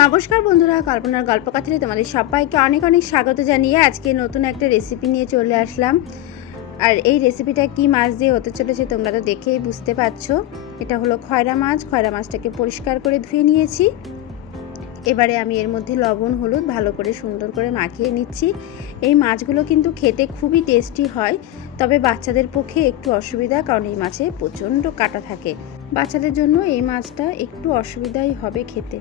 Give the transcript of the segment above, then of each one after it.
নমস্কার বন্ধুরা, কল্পনার গল্প গল্পকাথায় তোমাদের সবাইকে অনেক অনেক স্বাগত জানিয়ে আজকে নতুন একটা রেসিপি নিয়ে চলে আসলাম। আর এই রেসিপিটা কি মাছ দিয়ে হতে চলেছে তোমরা তো দেখেই বুঝতে পারছ। এটা হলো খয়রা মাছ, খয়রা মাছটাকে পরিষ্কার করে ধুয়ে নিয়েছি। এবারে আমি এর মধ্যে লবণ, হলুদ ভালো করে সুন্দর করে মাখিয়ে নিচ্ছি। এই মাছগুলো কিন্তু খেতে খুবই টেস্টি হয়, তবে বাচ্চাদের পক্ষে একটু অসুবিধা, কারণ এই মাছে প্রচণ্ড কাটা থাকে। বাচ্চাদের জন্য এই মাছটা একটু অসুবিধাই হবে খেতে।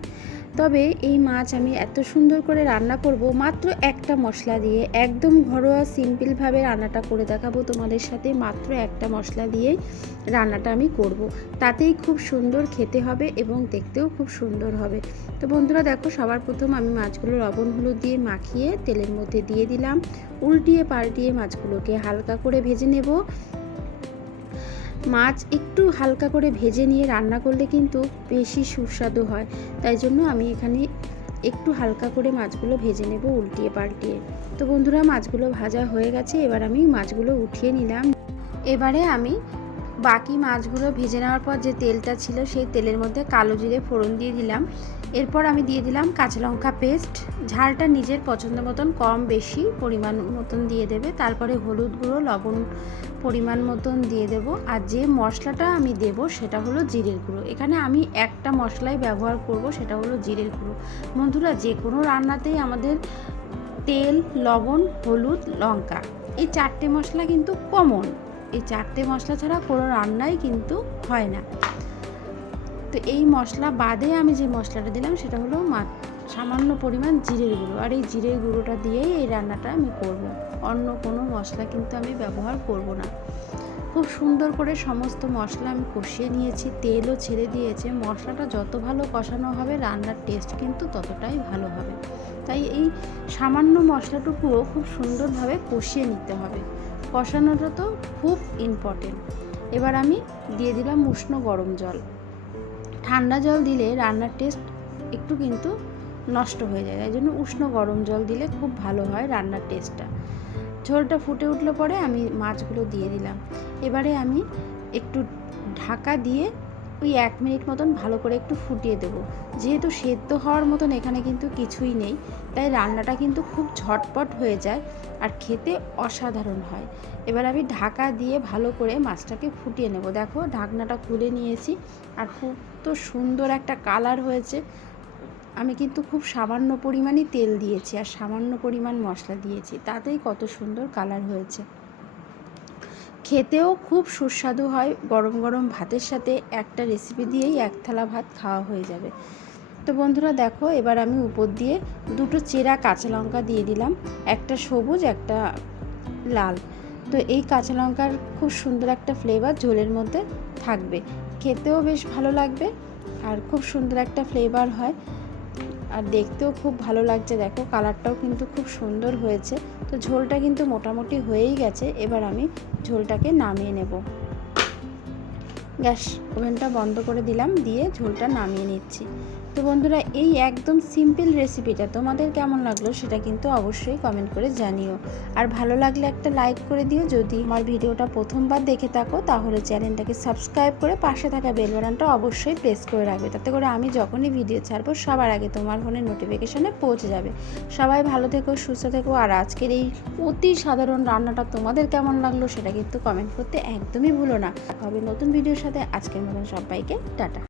তবে এই মাছ আমি এত সুন্দর করে রান্না করব, মাত্র একটা মশলা দিয়ে, একদম ঘরোয়া সিম্পলভাবে রান্নাটা করে দেখাবো তোমাদের সাথে, মাত্র একটা মশলা দিয়ে রান্নাটা আমি করব। তাতেই খুব সুন্দর খেতে হবে এবং দেখতেও খুব সুন্দর হবে। তো বন্ধুরা দেখো, সবার প্রথম আমি মাছগুলো লবণ হলুদ দিয়ে মাখিয়ে তেলের মধ্যে দিয়ে দিলাম। উল্টিয়ে পাল্টিয়ে মাছগুলোকে হালকা করে ভেজে নেব। মাছ একটু হালকা করে ভেজে নিয়ে রান্না করলে কিন্তু বেশি সুস্বাদু হয়। তাই জন্য আমি এখানে একটু হালকা করে মাছগুলো ভেজে নেব উল্টিয়ে পাল্টিয়ে। তো বন্ধুরা, মাছগুলো ভাজা হয়ে গেছে। এবার আমি মাছগুলো উঠিয়ে নিলাম। এবারে আমি বাকি মাছগুলো ভেজে নেওয়ার পর যে তেলটা ছিল সেই তেলের মধ্যে কালো জিরে ফোড়ন দিয়ে দিলাম। এরপর আমি দিয়ে দিলাম কাঁচা লঙ্কা পেস্ট। ঝালটা নিজের পছন্দ মতন কম বেশি পরিমাণ মতন দিয়ে দেবে। তারপরে হলুদ গুঁড়ো, লবণ পরিমাণ মতন দিয়ে দেব। আর যে মশলাটা আমি দেব সেটা হলো জিরের গুঁড়ো। এখানে আমি একটা মশলাই ব্যবহার করব, সেটা হলো জিরের গুঁড়ো। বন্ধুরা, যে কোনো রান্নাতেই আমাদের তেল, লবণ, হলুদ, লঙ্কা, এই চারটে মশলা কিন্তু কমন এই চারটে মশলা ছাড়া কোনো রান্নাই কিন্তু হয় না। তো এই মশলা বাদে আমি যে মশলাটা দিলাম সেটা হলো সামান্য পরিমাণ জিরের গুঁড়ো। আর এই জিরের গুঁড়োটা দিয়েই এই রান্নাটা আমি করব। অন্য কোনো মশলা কিন্তু আমি ব্যবহার করব না। খুব সুন্দর করে সমস্ত মশলা আমি কষিয়ে নিয়েছি, তেলও ছেড়ে দিয়েছে। মশলাটা যত ভালো কষানো হবে, রান্নার টেস্ট কিন্তু ততটাই ভালো হবে। তাই এই সামান্য মশলাটুকুও খুব সুন্দরভাবে কষিয়ে নিতে হবে। কষানোটা তো খুব ইম্পর্টেন্ট এবার আমি দিয়ে দিলাম উষ্ণ গরম জল। ঠান্ডা জল দিলে রান্নার টেস্ট একটু কিন্তু নষ্ট হয়ে যায়। এই জন্য উষ্ণ গরম জল দিলে খুব ভালো হয় রান্নার টেস্টটা ঝোলটা ফুটে উঠলে পরে আমি মাছগুলো দিয়ে দিলাম। এবারে আমি একটু ঢাকা দিয়ে ওই এক মিনিট মতন ভালো করে একটু ফুটিয়ে দেব। যেহেতু সেদ্ধ হওয়ার মতন এখানে কিন্তু কিছুই নেই, তাই রান্নাটা কিন্তু খুব ঝটপট হয়ে যায় আর খেতে অসাধারণ হয়। এবার আমি ঢাকা দিয়ে ভালো করে মাছটাকে ফুটিয়ে নেব। দেখো, ঢাকনাটা খুলে নিয়েছি আর খুব তো সুন্দর একটা কালার হয়েছে। আমি কিন্তু খুব সামান্য পরিমাণই তেল দিয়েছি আর সামান্য পরিমাণ মশলা দিয়েছি। তাতেই কত সুন্দর কালার হয়েছে। খেতেও খুব সুস্বাদু হয়। গরম গরম ভাতের সাথে একটা রেসিপি দিয়েই এক থালা ভাত খাওয়া হয়ে যাবে। তো বন্ধুরা দেখো, এবার আমি উপর দিয়ে দুটো চেরা কাঁচা লঙ্কা দিয়ে দিলাম। একটা সবুজ, একটা লাল। তো এই কাঁচা লঙ্কার খুব সুন্দর একটা ফ্লেভার ঝোলের মধ্যে থাকবে। খেতেও বেশ ভালো লাগবে আর খুব সুন্দর একটা ফ্লেভার হয়। আর দেখতেও খুব ভালো লাগছে। দেখো, কালারটাও কিন্তু খুব সুন্দর হয়েছে। তো ঝোলটা কিন্তু মোটামুটি হয়েই গেছে। এবার আমি ঝোলটাকে নামিয়ে নেব। গ্যাস ওভেনটা বন্ধ করে দিলাম, দিয়ে ঝোলটা নামিয়ে নিচ্ছি। তো বন্ধুরা, এই একদম সিম্পল রেসিপিটা তোমাদের কেমন লাগল সেটা কিন্তু অবশ্যই কমেন্ট করে জানিও। আর ভালো লাগলে একটা লাইক করে দিও। যদি আমার ভিডিওটা প্রথমবার দেখে থাকো, তাহলে চ্যানেলটাকে সাবস্ক্রাইব করে পাশে থাকা বেল বাটনটা অবশ্যই প্রেস করে রাখবে। তাতে করে আমি যখনই ভিডিও ছাড়বো, সবার আগে তোমার ফোনে নোটিফিকেশানে পৌঁছে যাবে। সবাই ভালো থেকো, সুস্থ থেকো। আর আজকের এই অতি সাধারণ রান্নাটা তোমাদের কেমন লাগল সেটা কিন্তু কমেন্ট করতে একদমই ভুলো না। হবে নতুন ভিডিওর সাথে আজকের মতন সবাইকে টাটা।